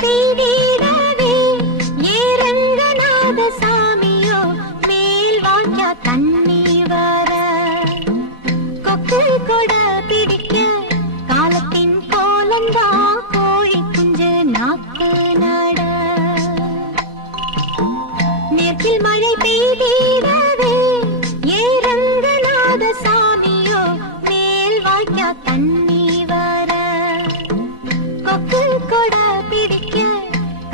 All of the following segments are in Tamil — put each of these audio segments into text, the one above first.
பெய்திடவே ஏரங்கநாத சாமியோ மேல் வாய்க்கா தண்ணி வர கொக்கு கொட பிடிக்க காலத்தின் கோலந்தா கோழி குஞ்சு நாக்கு நட நேற்றில் மழை பெய்திடவே ஏரங்கநாத சாமியோ மேல் வாய்க்கா தண்ணி வர கொக்கு கொட பிடிக்க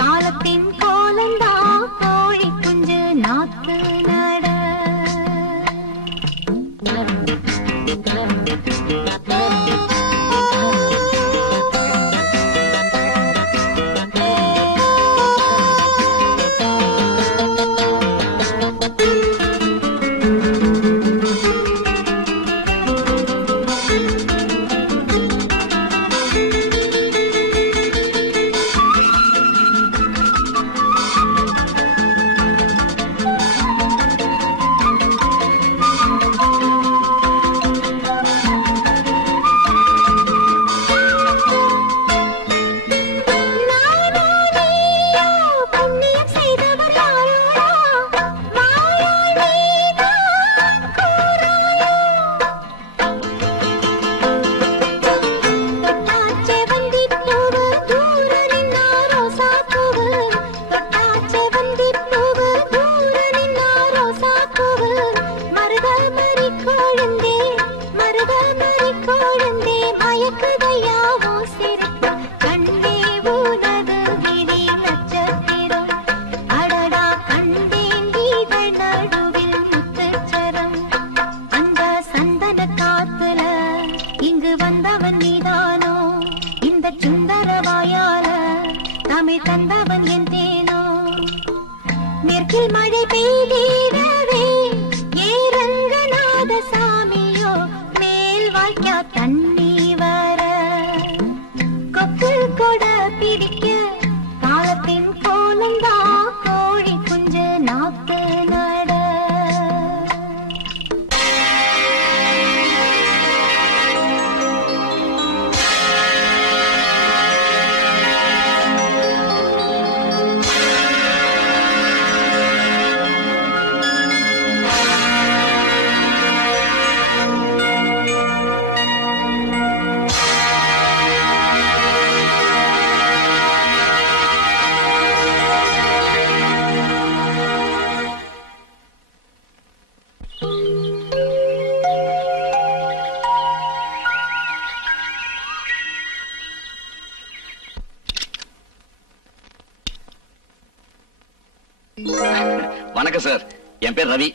காலத்தின் கோலந்தா கோழி குஞ்சு நாக்கு நட மழை பெய்திடவே ஏரங்கநாத சாமியோ மேல் வாய்க்கா தண்ணி வர கொக்கு கொட பிடிக்க காலத்தின் கோலந்தா கோழி குஞ்சு நாக்கு நட வணக்கம் சார், என் பேர் ரவி.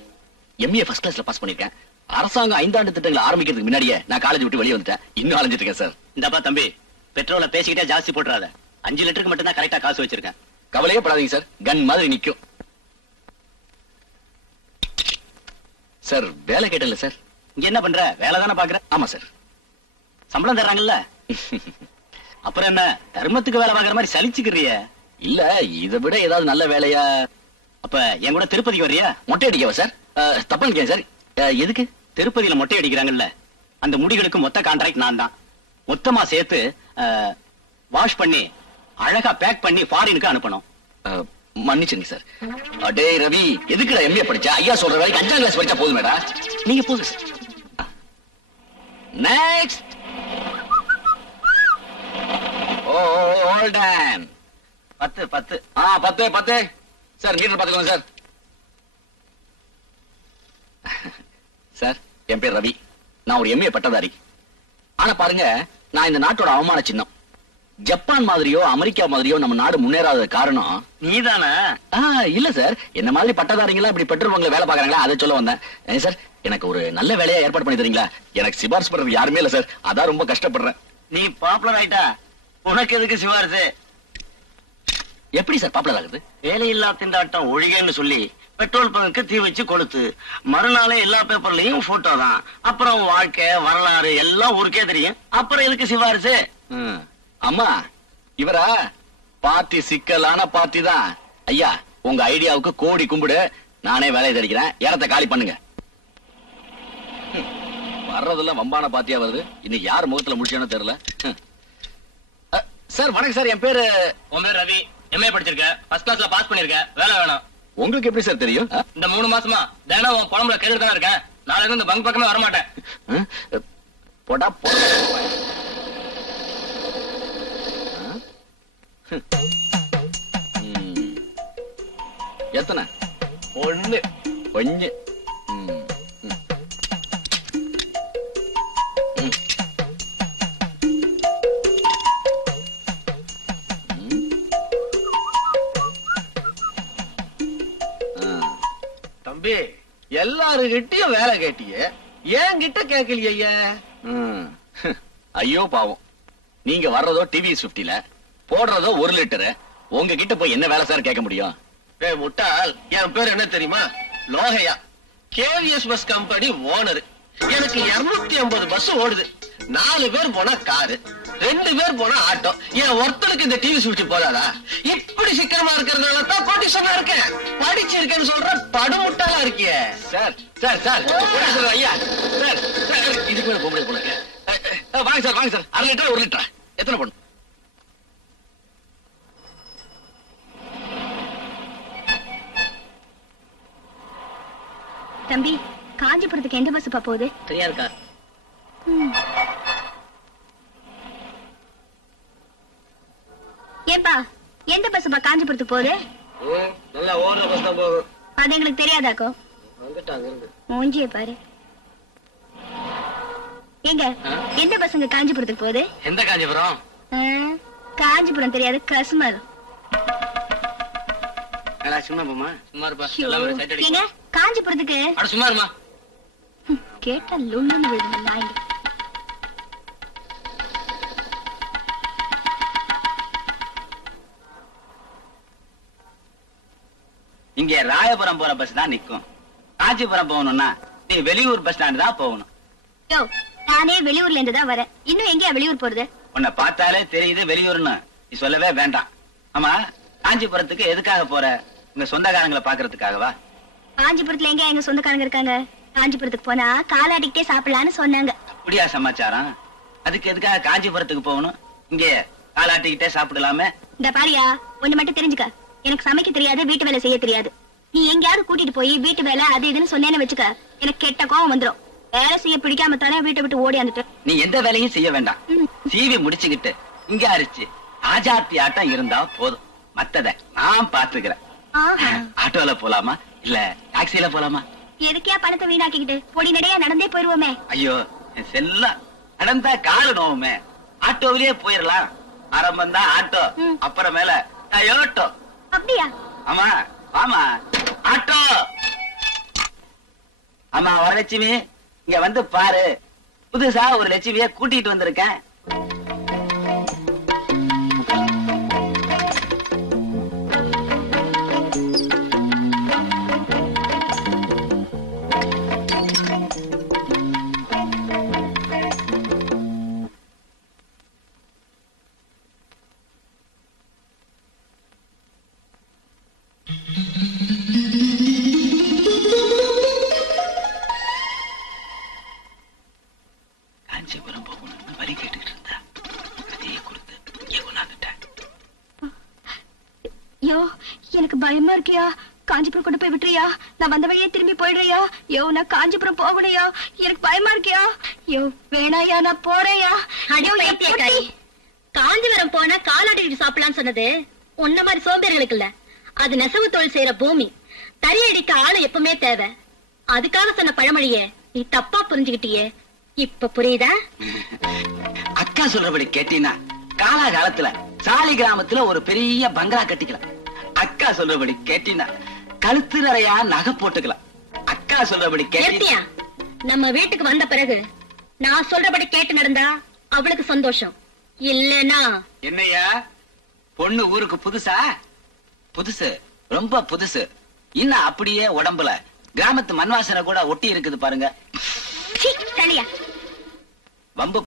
எம்ஏ ஃபர்ஸ்ட் கிளாஸ்ல பாஸ் பண்ணிருக்கேன். அரசாங்கம் 5 ஆண்டு திட்டங்களை ஆரம்பிக்கிறதுக்கு முன்னாடியே நான் காலேஜ் விட்டு வெளியே வந்துட்டேன். இன்னும் அலைஞ்சிட்டு இருக்கேன் சார். இந்தப்பா தம்பி, பெட்ரோலை பேசிக்கிட்டே ஜாஸ்தி போட்டுறாத. 5 லிட்டருக்கு மட்டும் தான் கரெக்டா காசு வச்சிருக்கேன். கவலையே படாதீங்க சார், கன் மாதிரி நிக்கும். சார் வேலை கேட்டல சார். இங்க என்ன பண்ற? வேலை தானே பாக்குற? ஆமா சார். சம்பளம் தர்றாங்கல்ல? அப்புறம் என்ன தர்மத்துக்கு வேலை பாக்குற மாதிரி சலிச்சுக்கிறிய? இல்ல, இதை விட ஏதாவது நல்ல வேலையா? அப்ப என் கூட திருப்பதிக்கு வர்றியா? மொட்டை அடிக்கவா சார்? தப்பா நினைக்கிறேன் சார். எதுக்கு? திருப்பதியில மொட்டை அடிக்கிறாங்கல்ல, அந்த முடிகளுக்கு மொத்த கான்ட்ராக்ட் நான் தான். மொத்தமா சேர்த்து வாஷ் பண்ணி அழகா பேக் பண்ணி ஃபாரினுக்கு அனுப்பணும். மன்னிச்சுங்க சார். அடே ரவி, எதுக்குடா எம்ஏ படிச்சா? ஐயா சொல்ற வேலைக்கு 5ஆம் கிளாஸ் படிச்சா போதுமேடா. நீங்க போதும் sir. Next. Hold on. 10 10 10 10 sir, meter பாத்துக்கோங்க சார். சார், என் பேர் ரவி. நான் ஒரு எம்ஏ பட்டதாரி. ஆனா பாருங்க, நான் இந்த நாட்டோட அவமான சின்னம். ஜப்பான் மாதிரியோ அமெரிக்கா மாதிரியோ நம்ம நாடு முன்னேறாத காரணம் நீதானே? இல்ல சார், என்ன மாதிரி பட்டதாரிங்களா இப்படி பெட்ரோல் பங்க்ல வேலை பாக்குறாங்களா, அதை சொல்ல வந்தேன். சார், எனக்கு ஒரு நல்ல வேலையா ஏற்பாடு பண்ணி தரீங்களா? எனக்கு சிபாரிசு பண்றது யாருமே இல்ல சார், அதான் ரொம்ப கஷ்டப்படுறேன். நீ பாப்புலர் ஆயிட்டா உனக்கு எதுக்கு சிபாரிசு? எப்படி சார் பாப்புலர் ஆகுது? வேலையில்லா திண்டாட்டம் ஒழிகன்னு சொல்லி பெட்ரோல் பங்குக்கு தீ வச்சு கொளுத்து, மறுநாளே எல்லா பேப்பர்லயும் போட்டோ தான். அப்புறம் வாழ்க்கை வரலாறு எல்லாம் ஊருக்கே தெரியும். அப்புறம் எதுக்கு சிபாரிசு? அம்மா, இவரா பார்ட்டி சிக்கலான பார்ட்டி தான். ஐயா, உங்க ஐடியாவுக்கு கோடி கும்பிடு. நானே வேலையை தடிக்கிறேன். இடத்தை காலி பண்ணுங்க. வர்றதெல்லாம் வம்பான பார்ட்டியா வருது. இன்னைக்கு யார் முகத்துல முடிச்சானோ தெரியல. சார் வணக்கம் சார், என் பேரு உன் பேர் ரவி. எம்ஏ படிச்சிருக்க, ஃபர்ஸ்ட் கிளாஸ்ல பாஸ் பண்ணிருக்க, வேலை வேணும். உங்களுக்கு எப்படி சார் தெரியும்? இந்த 3 மாசமா தினம் உன் குழம்புல கேட்டு தானே இருக்கேன். நாளைக்கு இந்த பங்க் பக்கமே வரமாட்டேன். போடா எத்தனை? 1 கொஞ்சம் தம்பி, எல்லாருகிட்டயும் வேலை கேட்டிய, ஏன் கிட்ட கேட்கலையா? ஐயோ பாவம், நீங்க வர்றதோ டிவிஎஸ் 50ல, போடுறதோ 1 லிட்டரு. உங்ககிட்ட போய் என்ன வேலை சார் கேட்க முடியும்? முட்டாள், என் பேர் என்ன தெரியுமா? Lokaiah. KVS bus company owner. எனக்கு 250 பஸ் ஓடுது. 4 பேர் போனா காரு, 2 பேர் போனா ஆட்டோ. என் ஒருத்தருக்கு இந்த டிவி சுட்டி போதாதா? இப்படி சிக்கனமா இருக்கிறதுனால தான் கோடீஸ்வரனா இருக்கேன். படிச்சிருக்கேன்னு சொல்ற படுமுட்டாளா இருக்கிய. சார் சார் சார் சார் ஐயா சார் சார், இதுக்கு மேல போக முடியாது போல இருக்கு. வாங்க சார் வாங்க சார், 1/2 லிட்டர் 1 லிட்டர் எத்தனை பண்ணும்? தம்பி, காஞ்சிபுரத்துக்கு எந்த பஸ் போகுது? தெரியாதுக்கா. ஏப்பா, எந்த பஸ் காஞ்சிபுரத்துக்கு போகுது? நல்லா ஓடுற பஸ் தான் போகும். அது எங்களுக்கு தெரியாதாக்கோ? மூஞ்சிய பாரு. எங்க எந்த பஸ்ங்க காஞ்சிபுரத்துக்கு போகுது? எந்த காஞ்சிபுரம்? காஞ்சிபுரம் தெரியாது, கஸ்மல். சும்மா போமா, சும்மா இருப்பா. எங்க காஞ்சிபுரத்துக்கு? அட சும்மா இருமா. கேட்டா லுள்ளுன்னு விழுது நாய்ங்க. இங்க ராயபுரம் போற பஸ் தான் நிக்கும். காஞ்சிபுரம் போகணும்னா நீ வெளியூர் பஸ் ஸ்டாண்ட் தான் போகணும். யோ, நானே வெளியூர்ல இருந்து தான் வரேன். இன்னும் எங்க வெளியூர் போறது? உன்னை பார்த்தாலே தெரியுது வெளியூர்னு. நீ சொல்லவே வேண்டாம். ஆமா, காஞ்சிபுரத்துக்கு எதுக்காக போற? உங்க சொந்தக்காரங்களை பாக்குறதுக்காகவா? காஞ்சிபுரத்துல எங்க எங்க சொந்தக்காரங்க இருக்காங்க? காஞ்சிபுரத்துக்கு போனா காலாடிக்கிட்டே சாப்பிடலான்னு சொன்னாங்க. அப்படியா சமாச்சாரம்? அதுக்கு எதுக்காக காஞ்சிபுரத்துக்கு போகணும்? இங்க காலாட்டிக்கிட்டே சாப்பிடலாமே. இந்த பாரியா, ஒண்ணு மட்டும் தெரிஞ்சுக்க. எனக்கு சமைக்க தெரியாது, வீட்டு வேலை செய்ய தெரியாது. நீ எங்கயாவது கூட்டிட்டு போய் வீட்டு வேலை அது இதுன்னு சொன்னேன்னு வச்சுக்க, எனக்கு கெட்ட கோவம் வந்துரும். வேலை செய்ய பிடிக்காம தானே வீட்டை விட்டு ஓடி வந்துட்டு. நீ எந்த வேலையும் செய்ய வேண்டாம். சீவி முடிச்சுக்கிட்டு இங்க அரிச்சு ஆஜாத்தி ஆட்டம் இருந்தா போதும். மத்தத நான் பாத்துக்கிறேன். ஆட்டோல போலாமா இல்ல டாக்ஸில போலாமா? எதுக்கியா பணத்தை வீணாக்கிக்கிட்டு பொடி நடையா நடந்தே போயிருவோமே. ஐயோ, என் செல்லம், நடந்தா காலு நோவுமே. ஆட்டோவிலேயே போயிடலாம். ஆரம்பம் தான் ஆட்டோ, அப்புறம் மேல டயோட்டோ. அப்படியா? ஆமா ஆமா, ஆட்டோ. ஆமா, வரலட்சுமி, இங்க வந்து பாரு. புதுசா ஒரு லட்சுமிய கூட்டிட்டு வந்திருக்கேன். காஞ்சிபுரம் போகணும்னு வழி கேட்டுக்கிட்டு இருந்தா அதையே கொடுத்து இங்கே கொண்டாந்துட்டேன். யோ, எனக்கு பயமா இருக்கியா? காஞ்சிபுரம் கொண்டு போய் விட்டுறியா? நான் வந்த வழியே திரும்பி போயிடுறியா? யோ, நான் காஞ்சிபுரம் போகணையா? எனக்கு பயமா இருக்கியா? யோ, வேணாயா, நான் போறேயா. காஞ்சிபுரம் போனா காலாட்டிட்டு சாப்பிடலான்னு சொன்னது உன்ன மாதிரி சோம்பேறிகளுக்கு இல்ல. அது நெசவு தொழில் செய்யற பூமி. தறியடிக்க ஆளு எப்பவுமே தேவை. அதுக்காக சொன்ன பழமொழிய நீ தப்பா புரிஞ்சுக்கிட்டியே. இப்ப புரியுதா? அக்கா சொல்றபடி கேட்டீங்கன்னா காலாகாலத்துல சாலி கிராமத்துல ஒரு பெரிய பங்களா கட்டிக்கலாம். அக்கா சொல்றபடி கேட்டீங்கன்னா கழுத்து நிறையா நகை போட்டுக்கலாம். அக்கா சொல்றபடி கேட்டியா? நம்ம வீட்டுக்கு வந்த பிறகு நான் சொல்றபடி கேட்டு நடந்தா அவளுக்கு சந்தோஷம். இல்லனா என்னையா பொண்ணு ஊருக்கு புதுசா? புதுசு, ரொம்ப புதுசு. இன்னும் அப்படியே உடம்புல கிராமத்து மண்வாசனை கூட ஒட்டி இருக்குது பாருங்க. தனியா வம்பு